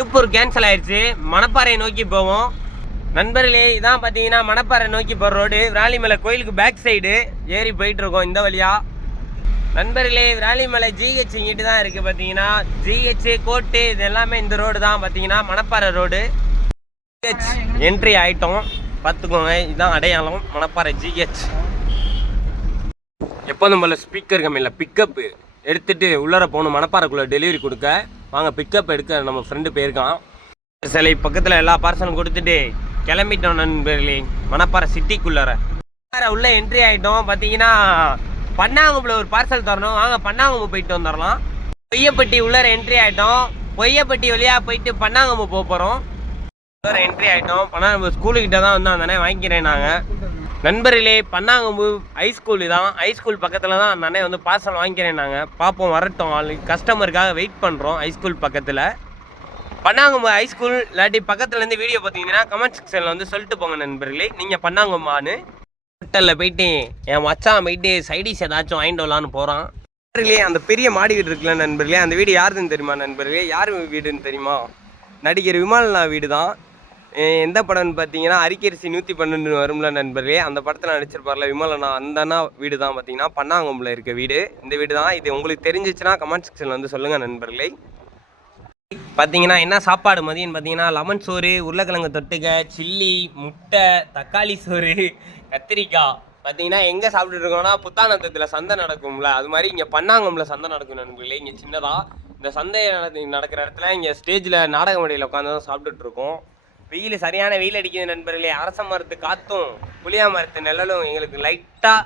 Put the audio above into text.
Tiruppur cancel ஆயிடுச்சு. மணப்பாறை நோக்கி போவோம் நண்பர்களே. இதான் பார்த்தீங்கன்னா மணப்பாறை நோக்கி போகிற ரோடு. விராலிமலை கோயிலுக்கு பேக் சைடு ஏறி போயிட்டுருக்கோம் இந்த வழியா. நண்பர்களே விராலிமலை ஜிஹெச் இங்கிட்டு தான் இருக்குது. பார்த்தீங்கன்னா ஜிஹெச் கோட்டு இது எல்லாமே இந்த ரோடு தான். பார்த்தீங்கன்னா மணப்பாறை ரோடு ஜிஹெச் என்ட்ரி ஆகிட்டோம் பார்த்துக்கோங்க. இதுதான் அடையாளம் மணப்பாறை ஜிஹெச். எப்போதும் போல ஸ்பீக்கர் கம்மியில் பிக்கப்பு எடுத்துகிட்டு உள்ளார போகணும் மணப்பாறைக்குள்ளே டெலிவரி கொடுக்க. வாங்க பிக்கப் எடுக்க நம்ம ஃப்ரெண்டு போயிருக்கான். சிலை பக்கத்தில் எல்லா பார்சலும் கொடுத்துட்டு கிளம்பிட்டோம் நண்பர்களே மணப்பாறை சிட்டிக்குள்ளார. உள்ளே என்ட்ரி ஆகிட்டோம். பார்த்தீங்கன்னா பன்னாங்கும்பில் ஒரு பார்சல் தரணும். வாங்க பன்னாங்கும்பு போயிட்டு வந்துடலாம். பொய்யப்பட்டி உள்ளார என்ட்ரி ஆகிட்டோம். பொய்யப்பட்டி வழியாக போயிட்டு பன்னாங்கும்பு போக போகிறோம். உள்ளார என்ட்ரி ஆகிட்டோம். பன்னாங்கும்பு ஸ்கூலுக்கிட்ட தான் வந்து அந்தனே வாங்கிக்கிறேன் நாங்கள் நண்பர்களே. பன்னாங்கும்பு ஹைஸ்கூலு தான். ஹைஸ்கூல் பக்கத்தில் தான் அந்தனே வந்து பார்சல் வாங்கிக்கிறேன் நாங்கள். பார்ப்போம் வரட்டும். கஸ்டமருக்காக வெயிட் பண்ணுறோம். ஹைஸ்கூல் பக்கத்தில் பன்னாங்கும்பு ஹைஸ்கூல் இல்லாட்டி பக்கத்துலேருந்து வீடியோ பார்த்தீங்கன்னா கமெண்ட் செக்ஷனில் வந்து சொல்லிட்டு போங்க நண்பர்களே. நீங்கள் பன்னாங்கும்பான்னு ஹோட்டலில் போயிட்டு என் மச்சான் போயிட்டு சைடிஷ் ஏதாச்சும் வாங்கிட்டு வரலான்னு போகிறான் நண்பர்களே. அந்த பெரிய மாடி வீடு இருக்குல்ல நண்பர்களே, அந்த வீடு யாருன்னு தெரியுமா நண்பர்களே? யார் வீடுன்னு தெரியுமா? நடிகர் விமாலண்ணா வீடு தான். எந்த படம்னு பார்த்தீங்கன்னா அரிக்கரிசி 112 வரும்ல நண்பர்களே, அந்த படத்தில் நடிச்சிருப்பார்ல விமாலண்ணா, அந்த அண்ணா வீடு தான். பார்த்தீங்கன்னா பன்னாங்கும்பில் இருக்க வீடு இந்த வீடு தான். இது உங்களுக்கு தெரிஞ்சிச்சுன்னா கமெண்ட் செக்ஷனில் வந்து சொல்லுங்கள் நண்பர்களே. பார்த்தீங்கன்னா என்ன சாப்பாடு மதியம்னு பார்த்தீங்கன்னா லெமன் சோறு, உருளைக்கிழங்கு தொட்டுக்க, சில்லி, முட்டை, தக்காளி சோறு, கத்திரிக்காய். பார்த்தீங்கன்னா எங்கே சாப்பிட்டுட்டு இருக்கோம்னா புத்தானந்தத்தில் சந்தை நடக்கும்ல, அது மாதிரி இங்கே பன்னாங்கும்பில் சந்தை நடக்கும் நண்பர்களே. இங்கே சின்னதாக இந்த சந்தை நடக்கிற இடத்துல இங்கே ஸ்டேஜில் நாடக மேடையில் உட்காந்து தான் சாப்பிட்டுட்டு இருக்கோம். வெயில் சரியான வெயில் அடிக்குது நண்பர்களே. அரச மரத்து காற்றும் புளியா மரத்து நிழலும் எங்களுக்கு லைட்டாக